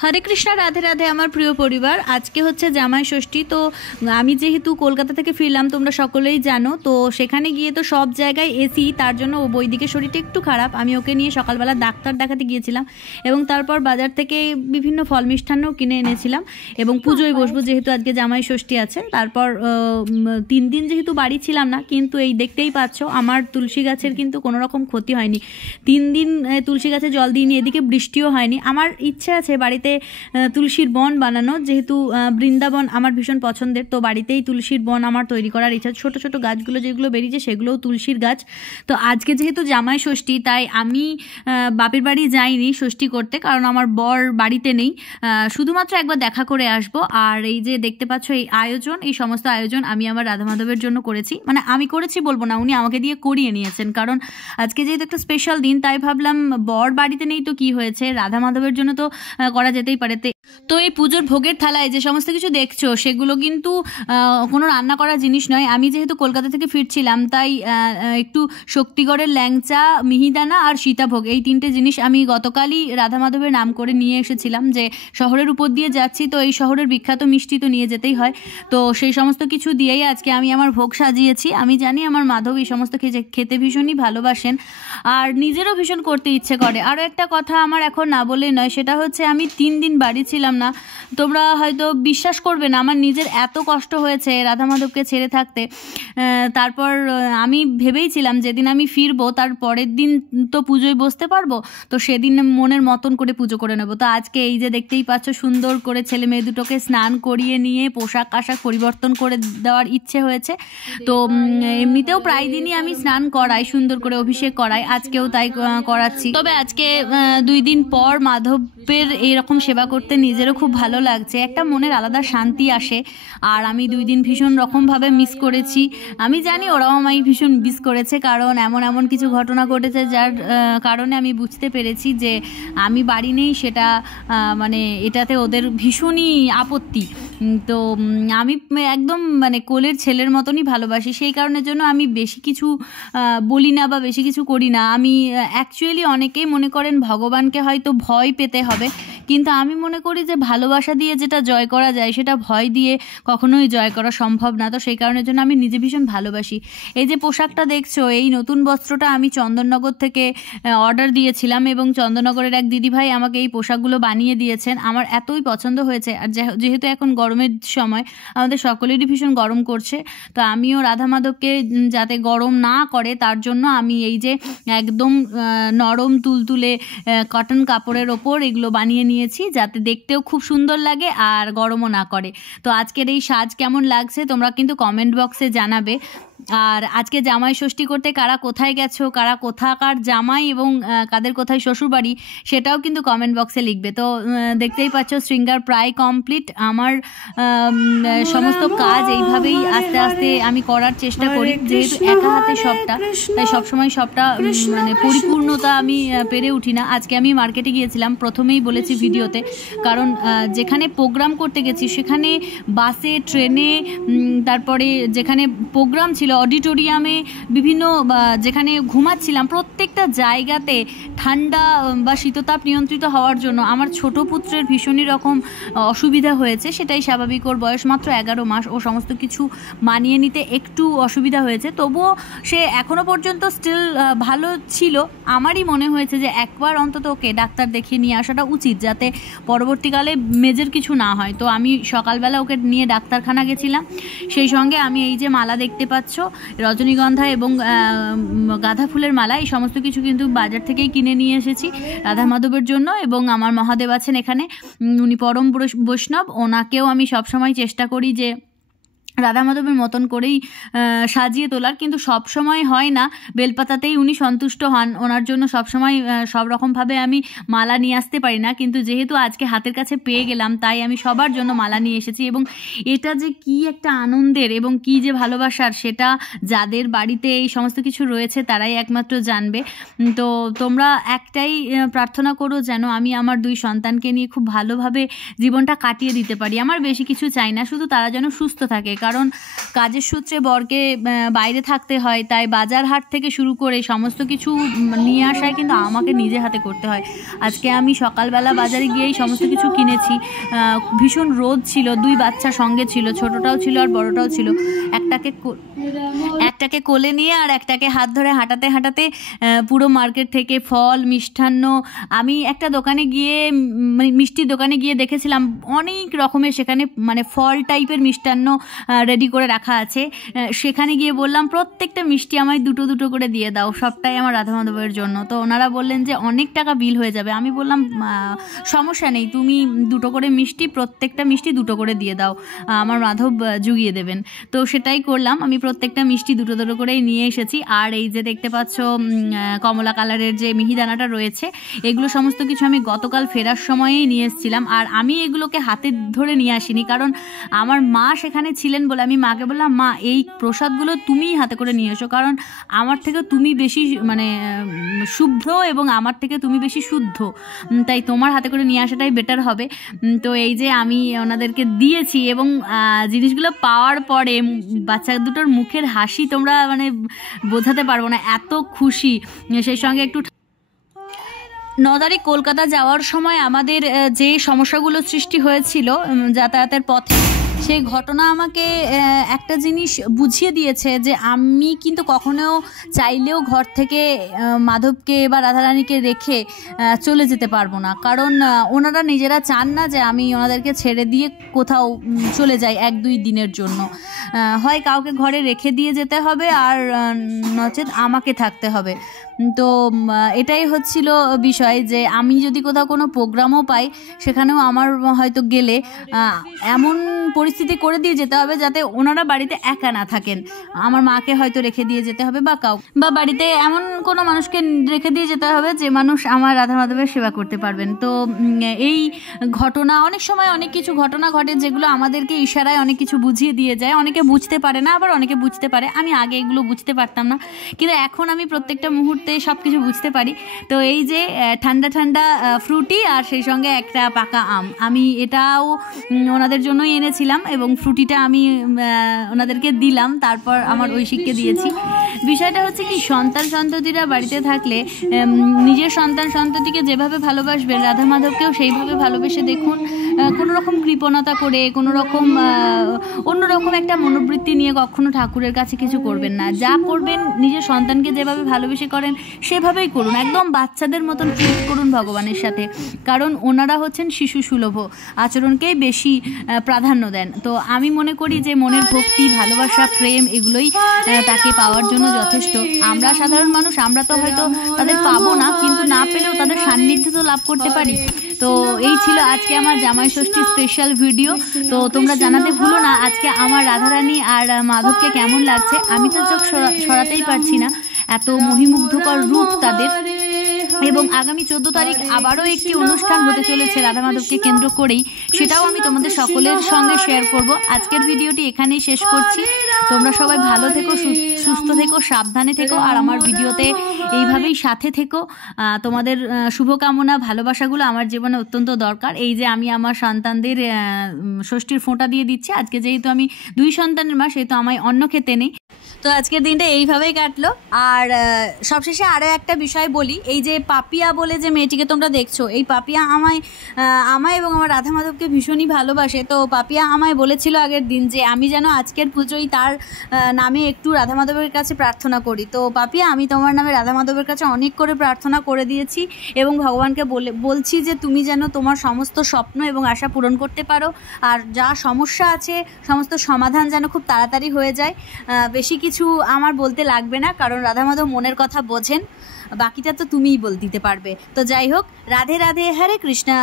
हरे कृष्णा राधे राधे आमार प्रिय परिवार आज के होच्छे जामाई षष्ठी। तो आमी जेहेतु कलकाता थेके फिरलाम तोमरा सकलेई जानो, तो सेखाने गिये तो सब जायगाय एसी, तार जोन्नो बैदिकेर शरीरटा एकटु खाराप। आमी ओके निये सकालबेला डाक्तार देखाते गियेछिलाम एबं तारपर बाजार थेके विभिन्न फल मिष्टान्नও किने এনেছিলাম এবং পুজোয় বসবো যেহেতু আজকে জামাই ষষ্ঠী আছে। তারপর 3 দিন যেহেতু বাড়ি ছিলাম না, কিন্তু এই দেখতেই পাচ্ছ আমার তুলসী গাছের কিন্তু কোনো রকম ক্ষতি হয়নি। 3 দিন তুলসী গাছে জল দিইনি, এদিকে বৃষ্টিও হয়নি। আমার ইচ্ছে আছে বাড়িতে তুলসীর বন বানানো, যেহেতু বৃন্দাবন আমার ভীষণ পছন্দের, তো বাড়িতেই তুলসীর বন আমার তৈরি করার ইচ্ছা। ছোট ছোট গাছগুলো যেগুলো বেরিয়েছে সেগুলোও তুলসীর গাছ। তো আজকে যেহেতু জামাই ষষ্ঠী তাই আমি বাপের বাড়ি যাইনি ষষ্ঠী করতে, কারণ আমার বর বাড়িতে নেই। শুধুমাত্র একবার দেখা করে আসব। আর এই যে দেখতে পাচ্ছ এই আয়োজন, এই সমস্ত আয়োজন আমি আমার রাধা মাধবের জন্য করেছি। মানে আমি করেছি বলবো না, উনি আমাকে দিয়ে করিয়ে নিয়েছেন, কারণ আজকে যেহেতু একটা স্পেশাল দিন তাই ভাবলাম বর বাড়িতে নেই তো কি হয়েছে, রাধা মাধবের জন্য তো করা যেতেই পারে। তো এই পুজোর ভোগের থালায় যে সমস্ত কিছু দেখছো সেগুলো কিন্তু কোনো রান্না করা জিনিস নয়। আমি যেহেতু কলকাতা থেকে ফিরছিলাম তাই একটু শক্তিগড়ের ল্যাংচা, মিহিদানা আর সীতাভোগ, এই 3টে জিনিস আমি গতকালই রাধা মাধবের নাম করে নিয়ে এসেছিলাম। যে শহরের উপর দিয়ে যাচ্ছি তো এই শহরের বিখ্যাত মিষ্টি তো নিয়ে যেতেই হয়, তো সেই সমস্ত কিছু দিয়েই আজকে আমি আমার ভোগ সাজিয়েছি। আমি জানি আমার মাধব এই সমস্ত খেতে ভীষণই ভালোবাসেন আর নিজেরও ভীষণ করতে ইচ্ছে করে। আরও একটা কথা আমার এখন না বলে নয়, সেটা হচ্ছে আমি 3 দিন বাড়ি ছিলাম না। তোমরা হয়তো বিশ্বাস করবে না, আমার নিজের এত কষ্ট হয়েছে রাধা মাধবকে ছেড়ে থাকতে। তারপর আমি ভেবেইছিলাম যেদিন আমি ফিরবো তার পরের দিন তো পুজোয় বসতে পারবো, তো সেদিন মনের মতন করে পুজো করে নেবো। তো আজকে এই যে দেখতেই পাচ্ছ সুন্দর করে ছেলে মেয়ে দুটোকে স্নান করিয়ে নিয়ে পোশাক আশাক পরিবর্তন করে দেওয়ার ইচ্ছে হয়েছে। তো এমনিতেও প্রায় দিনই আমি স্নান করাই, সুন্দর করে অভিষেক করাই, আজকেও তাই করাচ্ছি। তবে আজকে 2 দিন পর মাধবের এইরকম সেবা করতে নিজেরও খুব ভালো লাগছে, একটা মনের আলাদা শান্তি আসে। আর আমি 2 দিন ভীষণ রকমভাবে মিস করেছি। আমি জানি ওরাও আমায় ভীষণ মিস করেছে, কারণ এমন কিছু ঘটনা ঘটেছে যার কারণে আমি বুঝতে পেরেছি যে আমি বাড়ি নেই, সেটা মানে এটাতে ওদের ভীষণই আপত্তি। তো আমি একদম মানে কোলের ছেলের মতনই ভালোবাসি, সেই কারণের জন্য আমি বেশি কিছু বলি না বা বেশি কিছু করি না। আমি অ্যাকচুয়ালি অনেকেই মনে করেন ভগবানকে হয়তো ভয় পেতে হবে, কিন্তু আমি মনে করি যে ভালোবাসা দিয়ে যেটা জয় করা যায় সেটা ভয় দিয়ে কখনোই জয় করা সম্ভব না। তো সেই কারণের জন্য আমি নিজে ভীষণ ভালোবাসি। এই যে পোশাকটা দেখছো, এই নতুন বস্ত্রটা আমি চন্দননগর থেকে অর্ডার দিয়েছিলাম এবং চন্দননগরের এক দিদিভাই আমাকে এই পোশাকগুলো বানিয়ে দিয়েছেন। আমার এতই পছন্দ হয়েছে। আর যেহেতু এখন গরমের সময়, আমাদের সকলেরই ভীষণ গরম করছে, তো আমিও রাধা মাধবকে যাতে গরম না করে তার জন্য আমি এই যে একদম নরম তুলতুলে কটন কাপড়ের ওপর এগুলো বানিয়ে নিয়েছি, যাতে দেখতেও খুব সুন্দর লাগে আর গরমও না করে। তো আজকের এই সাজ কেমন লাগছে তোমরা কিন্তু কমেন্ট বক্সে জানাবে। আর আজকে জামাই ষষ্ঠী করতে কারা কোথায় গেছো, কারা কোথাকার জামাই এবং কাদের কোথায় শ্বশুরবাড়ি, সেটাও কিন্তু কমেন্ট বক্সে লিখবে। তো দেখতেই পাচ্ছ শৃঙ্গার প্রায় কমপ্লিট। আমার সমস্ত কাজ এইভাবেই আস্তে আস্তে আমি করার চেষ্টা করি, যেহেতু একা হাতে সবটা, তাই সবসময় সবটা মানে পরিপূর্ণতা আমি পেরে উঠি না। আজকে আমি মার্কেটে গিয়েছিলাম, প্রথমেই বলেছি ভিডিওতে, কারণ যেখানে প্রোগ্রাম করতে গেছি সেখানে বাসে, ট্রেনে, তারপরে যেখানে প্রোগ্রাম ছিল অডিটোরিয়ামে, বিভিন্ন যেখানে ঘুমাচ্ছিলাম, প্রত্যেকটা জায়গাতে ঠান্ডা বা শীততাপ নিয়ন্ত্রিত হওয়ার জন্য আমার ছোট পুত্রের ভীষণই রকম অসুবিধা হয়েছে। সেটাই স্বাভাবিক, ওর বয়স মাত্র 11 মাস, ও সমস্ত কিছু মানিয়ে নিতে একটু অসুবিধা হয়েছে। তবুও সে এখনও পর্যন্ত স্টিল ভালো ছিল। আমারই মনে হয়েছে যে একবার অন্তত ওকে ডাক্তার দেখিয়ে নিয়ে আসাটা উচিত, যাতে পরবর্তীকালে মেজর কিছু না হয়। তো আমি সকালবেলা ওকে নিয়ে ডাক্তারখানা গেছিলাম। সেই সঙ্গে আমি এই যে মালা দেখতে পাচ্ছ, রজনীগন্ধা এবং গাঁদা ফুলের মালা, এই সমস্ত কিছু কিন্তু বাজার থেকেই কিনে নিয়ে এসেছি রাধা মাধবের জন্য। এবং আমার মহাদেব আছেন এখানে, উনি পরম বৈষ্ণব, ওনাকেও আমি সবসময় চেষ্টা করি যে রাধা মাধবের মতন করেই সাজিয়ে তোলার, কিন্তু সব সময় হয় না, বেলপাতাতেই উনি সন্তুষ্ট হন। ওনার জন্য সবসময় সব রকমভাবে আমি মালা নিয়ে আসতে পারি না, কিন্তু যেহেতু আজকে হাতের কাছে পেয়ে গেলাম তাই আমি সবার জন্য মালা নিয়ে এসেছি। এবং এটা যে কি একটা আনন্দের এবং কি যে ভালোবাসার, সেটা যাদের বাড়িতে এই সমস্ত কিছু রয়েছে তারাই একমাত্র জানবে। তো তোমরা একটাই প্রার্থনা করো যেন আমি আমার 2 সন্তানকে নিয়ে খুব ভালোভাবে জীবনটা কাটিয়ে দিতে পারি। আমার বেশি কিছু চাই না, শুধু তারা যেন সুস্থ থাকে। কারণ কাজের সূত্রে বরকে বাইরে থাকতে হয়, তাই বাজার হাট থেকে শুরু করে সমস্ত কিছু নিয়ে আসায় কিন্তু আমাকে নিজে হাতে করতে হয়। আজকে আমি সকালবেলা বাজারে গিয়েই সমস্ত কিছু কিনেছি। ভীষণ রোদ ছিল, 2 বাচ্চা সঙ্গে ছিল, ছোটটাও ছিল আর বড়টাও ছিল। একটাকে কোলে নিয়ে আর একটাকে হাত ধরে হাঁটাতে হাঁটাতে পুরো মার্কেট থেকে ফল, মিষ্টান্ন, আমি একটা দোকানে গিয়ে মানে মিষ্টির দোকানে গিয়ে দেখেছিলাম অনেক রকমের সেখানে মানে ফল টাইপের মিষ্টান্ন রেডি করে রাখা আছে। সেখানে গিয়ে বললাম প্রত্যেকটা মিষ্টি আমায় 2 করে দিয়ে দাও, সবটাই আমার রাধা মাধবের জন্য। তো ওনারা বললেন যে অনেক টাকা বিল হয়ে যাবে। আমি বললাম সমস্যা নেই, তুমি 2 করে মিষ্টি, প্রত্যেকটা মিষ্টি 2 করে দিয়ে দাও, আমার মাধব জুগিয়ে দেবেন। তো সেটাই করলাম, আমি প্রত্যেকটা মিষ্টি 2 করেই নিয়ে এসেছি। আর এই যে দেখতে পাচ্ছ কমলা কালারের যে মিহিদানাটা রয়েছে, এগুলো সমস্ত কিছু আমি গতকাল ফেরার সময়েই নিয়ে এসেছিলাম। আর আমি এগুলোকে হাতে ধরে নিয়ে আসিনি, কারণ আমার মা সেখানে ছিলেন বলে আমি মাকে বললাম, মা এই প্রসাদগুলো তুমিই হাতে করে নিয়ে এসো, কারণ আমার থেকে তুমি বেশি মানে শুভ্র এবং আমার থেকে তুমি বেশি শুদ্ধ, তাই তোমার হাতে করে নিয়ে আসাটাই বেটার হবে। তো এই যে আমি ওনাদেরকে দিয়েছি এবং জিনিসগুলো পাওয়ার পরে বাচ্চা দুটোর মুখের হাসি তোমরা মানে বোঝাতে পারবো না, এত খুশি। সেই সঙ্গে একটু 9 তারিখ কলকাতা যাওয়ার সময় আমাদের যে সমস্যাগুলো সৃষ্টি হয়েছিল যাতায়াতের পথে, সেই ঘটনা আমাকে একটা জিনিস বুঝিয়ে দিয়েছে যে আমি কিন্তু কখনো চাইলেও ঘর থেকে মাধবকে বা রাধারানীকে রেখে চলে যেতে পারবো না, কারণ ওনারা নিজেরা চান না যে আমি ওনাদেরকে ছেড়ে দিয়ে কোথাও চলে যাই 1-2 দিনের জন্য। হয় কাউকে ঘরে রেখে দিয়ে যেতে হবে আর নচেত আমাকে থাকতে হবে। তো এটাই হচ্ছিল বিষয় যে আমি যদি কোথাও কোনো প্রোগ্রামও পাই, সেখানেও আমার হয়তো গেলে এমন পরিস্থিতি করে দিয়ে যেতে হবে যাতে ওনারা বাড়িতে একা না থাকেন। আমার মাকে হয়তো রেখে দিয়ে যেতে হবে বা বাড়িতে এমন কোনো মানুষকে রেখে দিয়ে যেতে হবে যে মানুষ আমার রাধা মাধবের সেবা করতে পারবেন। তো এই ঘটনা, অনেক সময় অনেক কিছু ঘটনা ঘটে যেগুলো আমাদেরকে ইশারায় অনেক কিছু বুঝিয়ে দিয়ে যায়। অনেকে বুঝতে পারে না, আবার অনেকে বুঝতে পারে। আমি আগে এগুলো বুঝতে পারতাম না, কিন্তু এখন আমি প্রত্যেকটা মুহূর্তে সব কিছু বুঝতে পারি। তো এই যে ঠান্ডা ঠান্ডা ফ্রুটি আর সেই সঙ্গে একটা পাকা আম, আমি এটাও ওনাদের জন্যই এনেছিলাম এবং ফ্রুটিটা আমি ওনাদেরকে দিলাম, তারপর আমার ঐশিককে দিয়েছি। বিষয়টা হচ্ছে কি, সন্তান সন্ততিরা বাড়িতে থাকলে নিজের সন্তান সন্ততিকে যেভাবে ভালোবাসবেন, রাধা মাধবকেও সেইভাবে ভালোবেসে দেখুন। কোনো রকম কৃপণতা করে, কোনো রকম অন্যরকম একটা মনোবৃত্তি নিয়ে কখনো ঠাকুরের কাছে কিছু করবেন না। যা করবেন নিজের সন্তানকে যেভাবে ভালোবেসে করেন সেভাবেই করুন, একদম বাচ্চাদের মতন ট্রিট করুন ভগবানের সাথে, কারণ ওনারা হচ্ছেন শিশু সুলভ আচরণকেই বেশি প্রাধান্য দেন। তো আমি মনে করি যে মনের ভক্তি, ভালোবাসা, প্রেম এগুলোই তাকে পাওয়ার জন্য যথেষ্ট। আমরা সাধারণ মানুষ, আমরা তো হয়তো তাদের পাবো না, কিন্তু না পেলেও তাদের সান্নিধ্য তো লাভ করতে পারি। তো এই ছিল আজকে আমার জামাই ষষ্ঠী স্পেশাল ভিডিও। তো তোমরা জানাতে ভুলো না আজকে আমার রাধারানী আর মাধবকে কেমন লাগছে। আমি তো চোখ সরাতেই পারছি না, এত মহিমুগ্ধকর রূপ তাদের। এবং আগামী 14 তারিখ আবারও একটি অনুষ্ঠান হতে চলেছে রাধা মাধবকে কেন্দ্র করেই, সেটাও আমি তোমাদের সকলের সঙ্গে শেয়ার করব। আজকের ভিডিওটি এখানেই শেষ করছি। তোমরা সবাই ভালো থেকো, সুস্থ থেকো, সাবধানে থেকো, আর আমার ভিডিওতে এইভাবেই সাথে থেকো। তোমাদের শুভকামনা, ভালোবাসাগুলো আমার জীবনে অত্যন্ত দরকার। এই যে আমি আমার সন্তানদের ষষ্ঠীর ফোঁটা দিয়ে দিচ্ছি। আজকে যেহেতু আমি 2 সন্তানের মা, সেহেতু আমায় অন্ন খেতে নেই। তো আজকের দিনটা এইভাবেই কাটলো। আর সবশেষে আরও একটা বিষয় বলি, এই যে পাপিয়া বলে যে মেয়েটিকে তোমরা দেখছো, এই পাপিয়া আমায় এবং আমার রাধা মাধবকে ভীষণই ভালোবাসে। তো পাপিয়া আমায় বলেছিল আগের দিন যে আমি যেন আজকের পুজোয় তার নামে একটু রাধা মাধবের কাছে প্রার্থনা করি। তো পাপিয়া, আমি তোমার নামে রাধা মাধবের কাছে অনেক করে প্রার্থনা করে দিয়েছি এবং ভগবানকে বলছি যে তুমি যেন তোমার সমস্ত স্বপ্ন এবং আশা পূরণ করতে পারো, আর যা সমস্যা আছে সমস্ত সমাধান যেন খুব তাড়াতাড়ি হয়ে যায়। বেশি কিছু আমার বলতে লাগবে না, কারণ রাধা মাধব মনের কথা বোঝেন, বাকিটা তো তুমিই দিতে পারবে। তো যাই হোক, রাধে রাধে, হরে কৃষ্ণা।